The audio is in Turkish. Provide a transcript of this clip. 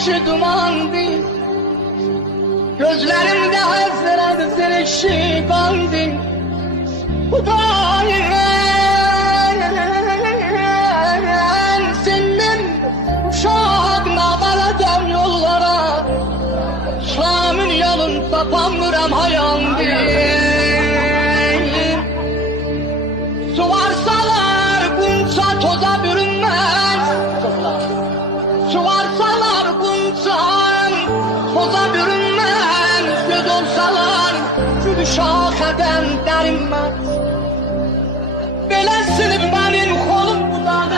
başı dumandı. Gözlerimde hasret zirişibandı. Hudayın senin uşağına baladan yollara, İslam'ın yolunda pamıram hayandı. Su varsalar bunca toza bürünmez. Su varsalar bunca toza bürünmez. Göz olsalar gül şaheden derinmez. Belesini benim kolum budağı.